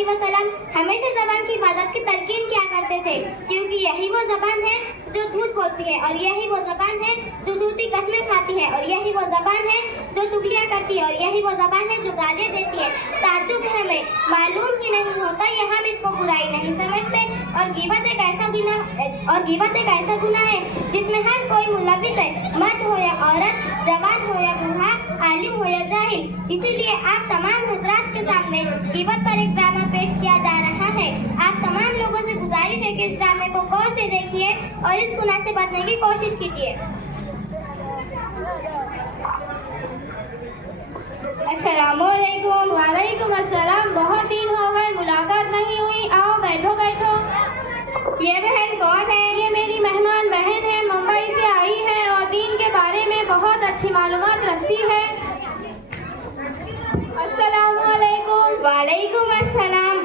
अलैहिस्सलाम हमेशा ज़बान की हिफाजत की तलकीन किया करते थे, क्योंकि यही वो ज़बान है जो झूठ बोलती है, और यही वो ज़बान है जो झूठी कस्में खाती है, और यही वो ज़बान है जो चुगलियाँ करती है, और यही वो ज़बान है जो गालियाँ देती है। ताज्जुब है हमें मालूम ही नहीं होता ये हम इसको बुराई नहीं समझते। और गीबत एक ऐसा गुनाह है जिसमें हर कोई मुलविस है, मर्द हो या औरत, जवान हो या बूढ़ा, आलिम हो या जाहिल। इसीलिए आप तमाम हज़रात के सामने गीबत पर एक ड्रामा पेश किया जा रहा है। आप तमाम लोगों से गुजारिश है कि इस ड्रामे को गौर से देखिए और इस गुनाह से बचने की कोशिश कीजिए। अस्सलामुअलैकुम। वालेकुम अस्सलाम। बहुत दिन हो गए, मुलाकात नहीं हुई। आओ बैठो बैठो। ये बहन कौन है? ये मेरी मेहमान बहन है, मुंबई से आई है और दीन के बारे में बहुत अच्छी मालूमात रखती है। अस्सलामुअलैकुम। वालेकुम अस्सलाम।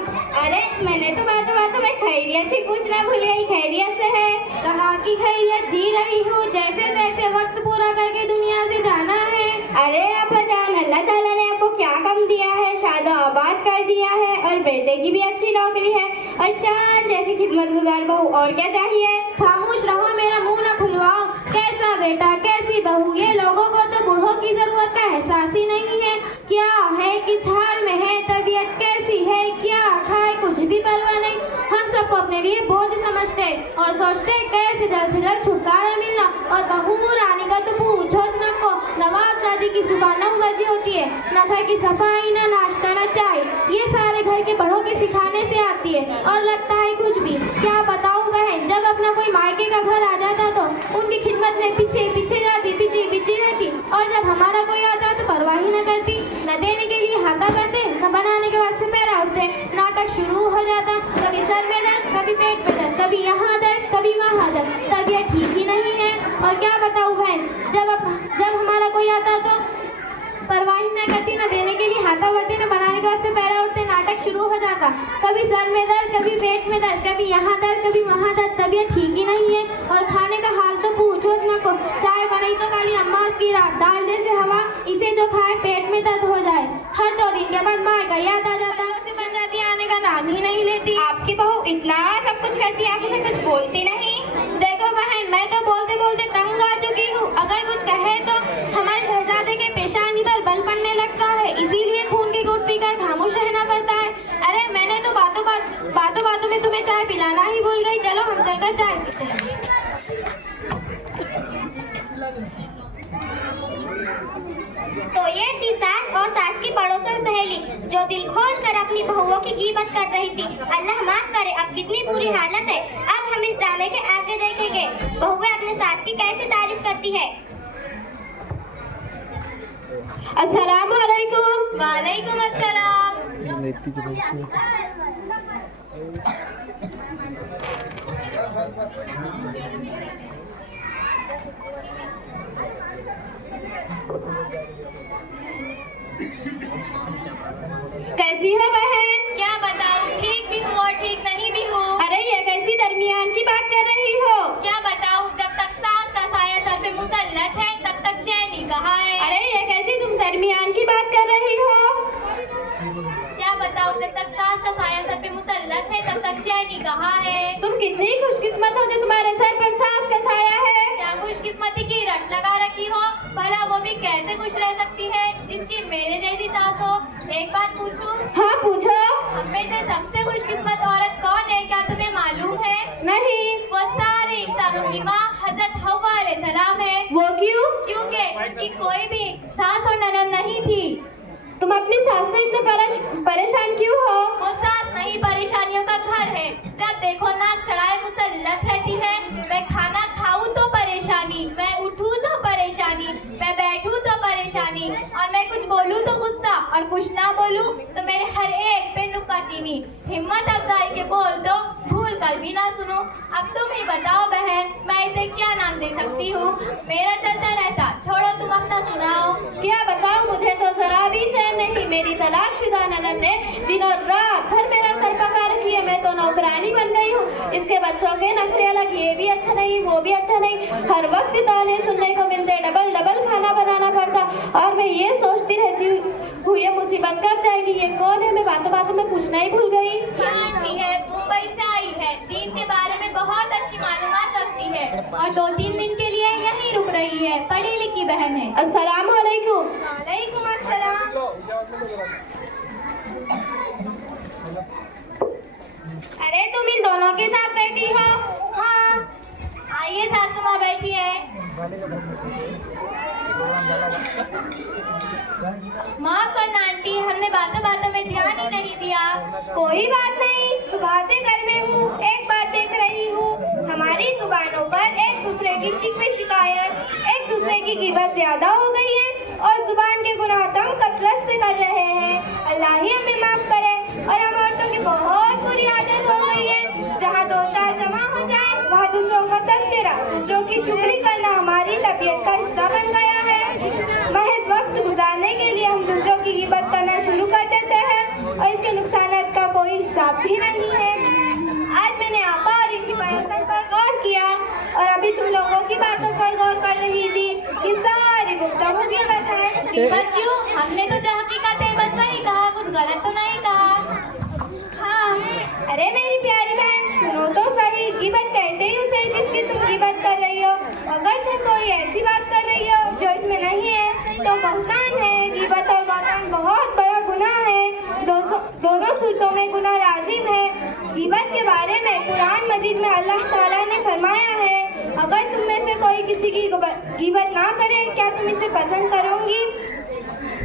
अरे मैंने तो बातों में खैरियत ही पूछना भूल गई। खैरियत से है? कहाँ की खैरियत, जी रही हूँ जैसे तैसे वक्त पूरा करके दुनिया से जाना है। अरे अब्बाजान, अल्लाह ताला ने आपको क्या कम दिया है, शादा आबाद कर दिया है और बेटे की भी अच्छी नौकरी है और चांद जैसी खिदमतगुजार बहू, और क्या चाहिए? खामोश रहो, मेरा मुंह न खुलवाओ। कैसा बेटा, कैसी बहू, ये लोगों को तो बूढ़ों की जरूरत का एहसास ही नहीं है। क्या है, किस हाल में है, तबीयत कैसी है, क्या खाए, कुछ भी परवाह नहीं। हम सबको अपने लिए बोझ समझते और सोचते कैसे जल्द से जल्द छुटकारा मिलना, और बहू रानी का तो पूछो न को। नवाबजादी की सुबह 9 बजे होती है, न घर की सफाई, न नाश्ता, न चाय, ये सारे घर के बड़ों के सिखाने से आती है और लगता है कुछ भी। क्या बताऊं बहन, जब अपना कोई मायके का घर आ जाता तो उनकी खिदमत में पीछे पीछे जाती, पीछे रहती, और जब हमारा कोई आता तो परवाह ही न करती, न देने के लिए हाथा करते, न बनाने के बाद पैरा उठते। नाटक शुरू हो जाता, कभी सर में दर्द, कभी पेट में दर्द, कभी यहाँ दर्द, कभी वहाँ दर्द, तबीयत ठीक ही नहीं है। और क्या बताऊं बहन, जब हमारा कोई आता तो परवाह ही न करती, न देने के लिए हाथा बढ़ते, न बनाने के वास्ते पैरा उठते, नाटक शुरू हो जाता। कभी सर में दर्द, कभी पेट में दर्द, कभी यहाँ दर्द, कभी वहाँ दर्द, तबीयत ठीक ही नहीं है। और खाने का हाल तो पूछो न को। चाय बनाई तो काली अम्मा की रात, दाल जैसे हवा, इसे जो खाए पेट में दर्द हो जाए। हर 2 दिन के बाद माँ का याद आ जाता, उसे बन जाती, आने का नाम ही नहीं लेती। आपकी बहू इतना सब कुछ करती है, आप उसे कुछ बोलती नहीं? देखो बहन, मैं तो बोलते बोलते तंग आ चुकी हूँ। अगर कुछ कहे तो हमारे शहजादे के पेशानी पर बल पड़ने लगता है, इसीलिए खून की घूंट पीकर खामोश रहना पड़ता है। अरे मैंने तो बातों में तुम्हें चाय पिलाना ही भूल गई। चलो हम चलकर चाय पीते हैं। तो ये थी सास और सास की पड़ोसन सहेली जो दिल खोल कर अपनी बहुओं की गीबत कर रही थी। अल्लाह माफ करे, अब कितनी बुरी हालत है। अब हम इस ड्रामे के आगे देखेंगे बहुएं अपने सास की कैसे तारीफ करती है। अस्सलामुअलैकुम। वालेकुम अस्सलाम। कैसी हो बहन? क्या बताऊं, ठीक भी हूँ और ठीक नहीं भी हूँ। अरे ये कैसी दरमियान की बात कर रही हो? क्या बताऊं, जब तक सास का साया सर पे मुसल्लत है तब तक चैन ही कहाँ है। अरे ये कैसी तुम दरमियान की बात कर रही हो? क्या बताऊं, जब तक सास का साया सर पे मुसल्लत है तब तक चैन ही कहाँ है। तुम कितनी खुशकिस्मत हो जो तुम्हारे सर पर सास का साया है। क्या खुशकिस्मती की रट लगा रखी हो, भला वो भी कैसे खुश रह सकती है जिसकी मेरे जैसी सास हो। एक बात पूछूं? हाँ पूछो। हम में से सबसे खुशकिस्मत औरत कौन है, क्या तुम्हें मालूम है? नहीं। वो सारे इंसानों की माँ हजरत हव्वा अलैहिस्सलाम है। वो क्यों? क्योंकि उनकी कोई भी सास और ननद नहीं थी। तुम अपनी सास से इतने परेशान क्यों हो? वो सास नहीं, परेशानियों का घर है। जब देखो नाक चढ़ाए मुसल्लत रहती है। मैं खाना खाऊं तो परेशानी, मैं उठूं तो परेशानी, मैं बैठूं तो परेशानी, और मैं कुछ बोलूं तो गुस्सा, और कुछ ना बोलूं तो मेरे हर एक पे नुक्ताचीनी। हिम्मत अफजाई के बोल तो भूल कर भी ना सुनो। अब तुम ही बताओ बहन, मैं इसे क्या नाम दे सकती हूँ? मेरा चलता रहता, छोड़ो तुम अपना सुनाओ। क्या बताऊं, मुझे तो जरा भी चैन नहीं। मेरी तलाकशुदा ननद ने दिनों रात घर मेरा सर पका रखी है। मैं तो नौकरानी बन गई हूँ। इसके बच्चों के नखरे अलग, ये भी अच्छा नहीं, वो भी अच्छा नहीं, हर वक्त ताने सुनने को मिलते, डबल खाना बनाना पड़ता। और मैं ये सोचती रहती हुई ये मुसीबत कब जाएगी? ये कौन है? मैं बातों बातों में पूछना ही भूल गई। आंटी है, मुंबई से आई है, दीन के बारे में बहुत अच्छी मालूमात रखती है और 2-3 दिन के लिए यहीं रुक रही है। पढ़ी लिखी बहन है। अस्सलाम वालेकुम। वालेकुम अस्सलाम। अरे तुम इन दोनों के साथ बैठी हो? हाँ। आइए सासू माँ बैठी है। माफ करना आंटी, हमने बातों बातों में ध्यान ही नहीं दिया। कोई बात नहीं, सुबह से घर में हूँ, एक बात देख रही हूँ, हमारी जुबानों पर एक दूसरे की शिकवे शिकायत, एक दूसरे की गिबत ज्यादा हो गई है और जुबान के गुनाह हम कसरत से कर रहे हैं। अल्लाह ही हमें माफ करे। और हम औरतों की बहुत बुरी आदत हो गई है, जहाँ 2-4 जमा हो जाए वहाँ दूसरों का तस्करा, दूसरों की शुक्री करना हमारी तबीयत का हिस्सा बन गया है। महज वक्त गुजारने के लिए हम दूसरों की गिबत करना शुरू कर देते हैं और इसके नुकसानात का कोई हिसाब भी नहीं है। आज मैंने आपा और इनकी बातों पर गौर किया और अभी तुम लोगों की बातों पर गौर कर रही थी कि सारी गुफ्तगू गिबत है। गिबत क्यों? हमने तो जो हकीकत है बस वही कहा, कुछ गलत तो नहीं कहा। हाँ, अरे मेरी प्यारी बहन सुनो तो सही, गिबत कहते ही उसे जिसकी तुम गिबत कर रही हो। अगर तुम कोई ऐसी बात कर रही हो जो इसमें नहीं है तो बहतान है। गिबत और बहतान बहुत बड़ा गुनाह है, दोनों सूरतों में गुनाह लाजिम है। गिबत के बारे में कुरान मजीद में अल्लाह ताला ने फरमाया है, अगर तुम में से कोई किसी की गिबत ना करे, क्या तुम इसे पसंद करोगी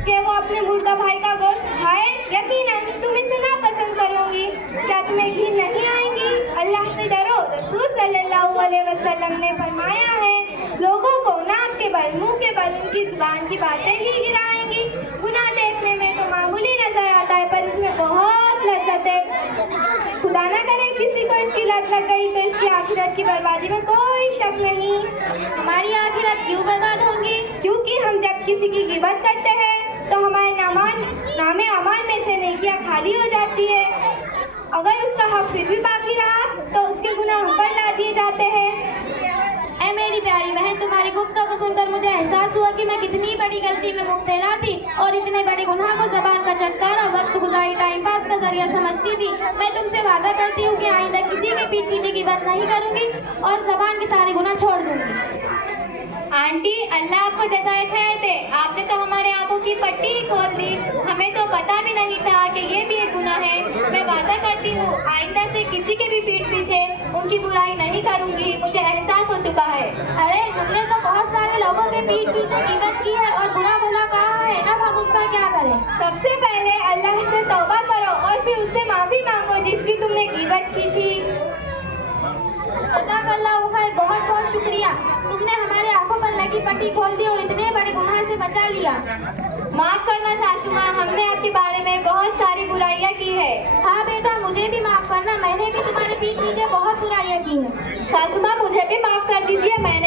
कि वो अपने मुर्दा भाई का गोश्त खाए? यकीनन तुम इसे ना पसंद करोगी। क्या तुम्हें घिन नहीं आएंगी? अल्लाह से डरो। रसूल सल्लल्लाहु अलैहि वसल्लम ने फरमाया है, लोगों को नाक के बल, मुंह के बल उनकी जुबान की बातें ही गिराएंगी। गुनाह देखने में तो मामूली नजर आता है पर इसमें बहुत लज्जत है। खुदा न करे किसी को इसकी लत लग गई तो इसकी आखिरत की बर्बादी में कोई शक नहीं। हमारी आखिरत क्यों बर्बाद होगी? क्योंकि हम जब किसी की गिबत करते हैं तो हमारे नामे अमान में से नेकियां खाली हो जाती है। अगर उसका हक फिर भी बाकी रहा तो उसके गुनाह हम पर ला दिए जाते हैं। ऐ मेरी प्यारी बहन, तुम्हारी गुफ्तगू को सुनकर मुझे एहसास हुआ कि मैं कितनी बड़ी गलती में मुब्तला थी और इतने बड़े गुनाह को ज़बान का चटकारा, वक्त गुजारी, टाइम पास का जरिया समझती थी। मैं तुमसे वादा करती हूँ कि आइंदा किसी के पीठ पीछे की बात नहीं करूँगी और ज़बान के सारे गुनाह छोड़ दूँगी। आंटी, अल्लाह आपको जज़ाए खैर दे, आपने तो हमारे आंखों की पट्टी ही खोल दी। हमें तो पता भी नहीं था कि ये भी एक गुनाह है। मैं वादा करती हूँ आइंदा से किसी के भी पीठ पीछे उनकी बुराई नहीं करूँगी, मुझे एहसास हो चुका है। अरे हमने तो बहुत सारे लोगों के पीठ पीछे गिबत की है और बुरा भला कहा है, अब हम उसका क्या करें? सबसे पहले अल्लाह से तौबा करो और फिर उससे माफी मांगो जिसकी तुमने गिबत की थी। बहुत बहुत शुक्रिया, तुमने हमारे आंखों पर लगी पट्टी खोल दी और इतने बड़े गुनाह से बचा लिया। माफ करना सासू माँ, हमने आपके बारे में बहुत सारी बुराइयां की है। हाँ बेटा, मुझे भी माफ करना, मैंने भी तुम्हारे पीठ पीछे बहुत बुराइयां की है। सासू माँ, मुझे भी माफ कर दीजिए, मैं